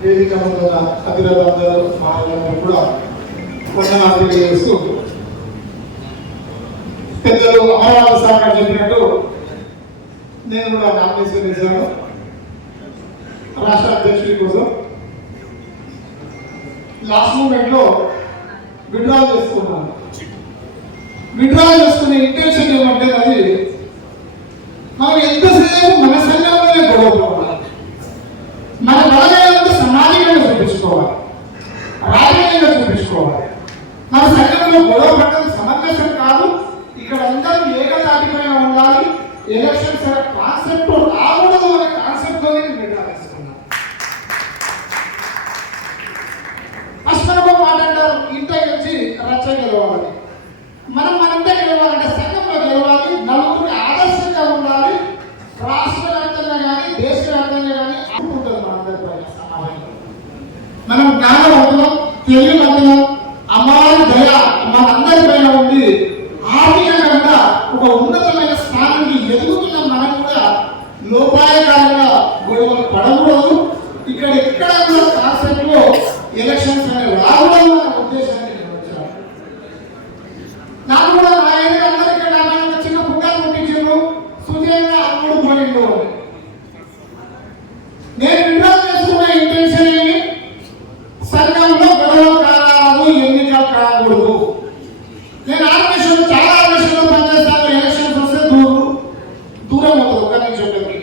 వేదిక ఉన్న అధిరాలందరూ మహారాజులందరూ కూడా వందనాలు తెలియజేస్తూ పెద్దలు అమరావతి సార్ చెప్పినట్టు నేను కూడా నామినేషన్ చేశాను రాష్ట్ర అధ్యక్షుడి కోసం. లాస్ట్ మూమెంట్ లో విత్డ్రా చేసుకున్నాను. విత్డ్రా చేసుకునే ఇంటెన్షన్ ఏమంటే అది మనం ఎంతసేపు మన సంఘంలోనే గొడవలు మన బలగాలంతా సమాజంగా చూపించుకోవాలి, రాజకీయంగా చూపించుకోవాలి. మన సంఘంలో గొడవ పట్టడం సమంజసం కాదు. ఇక్కడ అందరూ ఏకతాటిపైన ఉండాలి. ఎలక్షన్స్ కాన్సెప్ట్ రాకూడదు అనే కాన్సెప్ట్ తోనే నిర్ణయించుకున్నాను. అశ్వరభ మాట అంటారు, ఇంట గెలిచి రచ్చ గెలవాలి. మనంతా గెలవాలంటే సంఘంలో గెలవాలి, నలుగురికి ఆదర్శంగా ఉండాలి. రాష్ట్ర వ్యాప్తంగా కానీ దేశవ్యాప్తంగా కానీ అనుకుంటుంది మనందరిపైన సమాజంలో. మనం జ్ఞానవంతులం, తెలివివంతులం, అమ్మాయి దయ మనందరిపైన ఉండి ఆర్థికంగా కూడా ఒక ఉన్నతమైన స్థానానికి ఎదుగుతున్న మనం కూడా లోపాయకారంగా గొడవలు పడకూడదు. ఇక్కడ కూడా కాన్సెప్ట్ లో ఎలక్షన్స్ అనేవి రాకూడదు అనే ఉద్దేశాన్ని నేను వచ్చాను. నాకు కూడా నా ఏరియా అందరికీ నా చిన్న పుట్టాలు పుట్టించారు, సుజయంగా అమ్ముడు పోయిండు. నేను విత్డ్రా చేసుకున్న ఇంటెన్షన్ ఏమి, సంఘంలో గొడవ కారాలు ఎన్నికలు కాకూడదు. నేను ఆర్గనైజేషన్ చాలా ఆర్గనైజేషన్ పనిచేస్తాను. ఎలక్షన్స్ వస్తే దూరం అవుతుంది ఒక నుంచి ఒకరికి.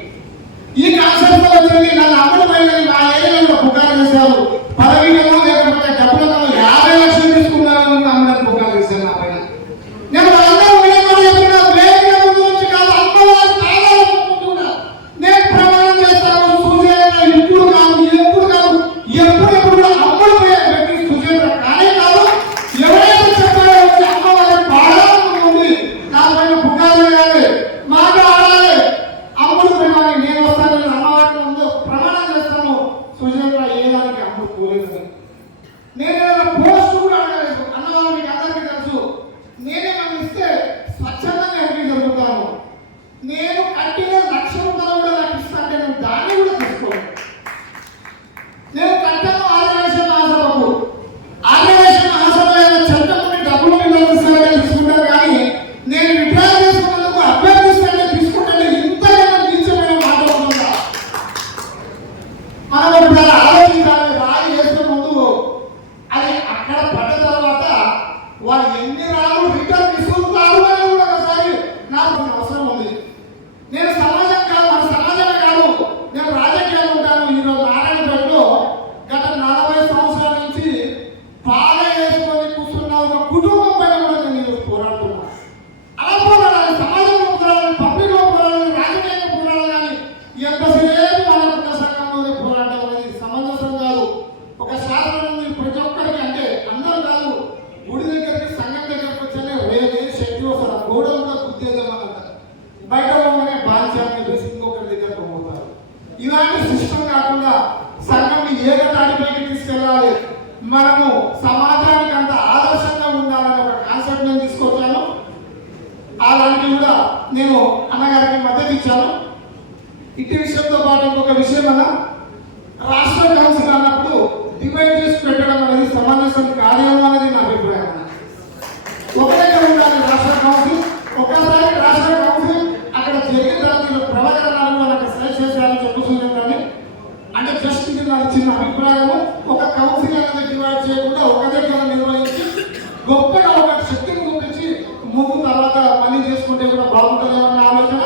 ఈ కాన్సెప్ట్ వచ్చింది నన్ను అమ్ముడు పోయిందని మా ఏరియాలో పుకారు చేశారు. పదవిలో లేకపోతే డబ్బులతో 50 లక్షలు తీసుకున్నాను అమ్మడానికి పుకారు చేశాను నా పైన. నేను వాళ్ళందరూ చెప్పిన వేదిక ముందు నుంచి కాదు, అమ్మవారి తాళాల ముందు కూడా నేను ప్రమాణం చేస్తాను. సుజేంద్ర ఇప్పుడు కాదు, ఎప్పుడు కాదు, ఎప్పుడెప్పుడు కూడా అమ్ముడు పోయే వ్యక్తి సుజేంద్ర కానే కాదు. ఎవరైతే చెప్పారో వచ్చి అమ్మవారి పాదాల ముందు దానిపైన పుకారు చేయాలి, మాట ఆడాలి. అమ్ముడు పోయినాన్ని నేను వస్తాను, నేను అమ్మవారి ముందు ప్రమాణం చేస్తాను. సుజేంద్ర ఏదానికి అమ్ముడు పోలేదు. నేను ఏదైనా పోస్ట్ కూడా అడగలేదు. అన్నవారు మీకు అందరికీ తెలుసు, నేనేమన్నా ఇస్తే స్వచ్ఛందంగా ఎవరికి జరుగుతాను. నేను కట్టిన 1,00,000 రూపాయలు కూడా నాకు ఇస్తానంటే నేను దాన్ని కూడా తీసుకోలేదు. నేను కట్టాను ఆర్గనైజేషన్ మహాసభకు. ఆర్గనైజేషన్ మహాసభలో చట్టం నుండి డబ్బులు నిర్వహిస్తారని తీసుకుంటారు, కానీ నేను విత్డ్రా చేసుకున్నందుకు అభ్యర్థిస్తానని తీసుకుంటే ఇంతకన్నా నిలిచమైన మాట ఉంటుందా? మనం ఇప్పుడు ఆలోచించాలి. రాయి వేసే ముందు అది అక్కడ పడ్డ తర్వాత వాళ్ళు ఎన్ని రాళ్ళు రిటర్న్ తీసుకుంటారు అనేది కూడా ఒకసారి నాకు అవసరం ఉంది. నేను సమాజం కాదు, మన సమాజమే కాదు, నేను రాజకీయాలు ఉంటాను. ఈరోజు నారాయణపేటలో గత 40 సంవత్సరాల నుంచి బాధ వేసుకొని కూర్చున్న ఒక కుటుంబం పైన కూడా నేను ఈరోజు పోరాడుతున్నాను. అలా పోరాడాలి, సమాజంలో పోరాడాలి, పబ్లిక్లో పోరాడాలి, రాజకీయంగా పోరాడాలి. కానీ ఎంతసేపు మనకున్న సంఘంలోనే పోరాటం అనేది సమంజసం కాదు. ఒక శాస్త్రం ఉంది, ప్రతి ఒక్కరికి అంటే అందరూ కాదు, గుడి దగ్గరికి సంఘం దగ్గరకు వచ్చానే రేపు శక్తి వస్తారు. గోడలు కూడా గుర్తేద్దామని బయట పోగానే బాధ్యత వేసి ఇంకొకరి దగ్గరకు పోతారు. ఇలాంటి సిస్టమ్ కాకుండా సంఘంని ఏకతాటిపైకి తీసుకెళ్ళాలి. మనము సమాజానికి అంత ఆదర్శంగా ఉండాలని ఒక కాన్సెప్ట్ నేను తీసుకొచ్చాను. అలాంటి కూడా నేను అన్నగారికి మద్దతు ఇచ్చాను. ఇటు విషయంతో పాటు ఇంకొక విషయం అన్న, రాష్ట్ర కౌన్సిల్ అన్నప్పుడు డివైడ్ చేసి పెట్టడం అనేది సమంజసం కాదేమో అనేది నా అభిప్రాయం. ఒక దగ్గర ఉండాలి రాష్ట్ర కౌన్సిల్. ఒకసారి రాష్ట్ర కౌన్సిల్ అక్కడ జరిగిన తర్వాత ప్రవచనాలు అక్కడ సెలెక్ట్ చేసేయాలని చెప్పుతున్నాను. కానీ అంటే జస్ట్ ఇది నా చిన్న అభిప్రాయము. ఒక కౌన్సిల్ అనేది డివైడ్ చేయకుండా ఒక దగ్గర నిర్వహించి గొప్పగా ఒక శక్తిని చూపించి ముందు తర్వాత పని చేసుకుంటే కూడా బాగుంటుందేమన్న ఆలోచన.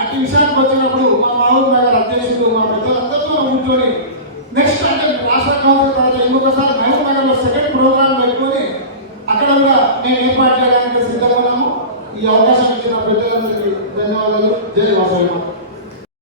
అట్టి విషయానికి వచ్చినప్పుడు మా మామూలు నగర అధ్యక్షుడు మా పెద్దలందరితో కూర్చొని నెక్స్ట్ అంటే రాష్ట్ర కౌన్సిల్ తర్వాత ఇంకొకసారి మహబూబ్ నగర్లో సెకండ్ ప్రోగ్రామ్ పెట్టుకొని అక్కడ కూడా మేము ఏర్పాటు చేయడానికి సిద్ధంగా ఉన్నాము. ఈ అవకాశం ఇచ్చిన పెద్దలందరికీ ధన్యవాదాలు. జై వాసవి.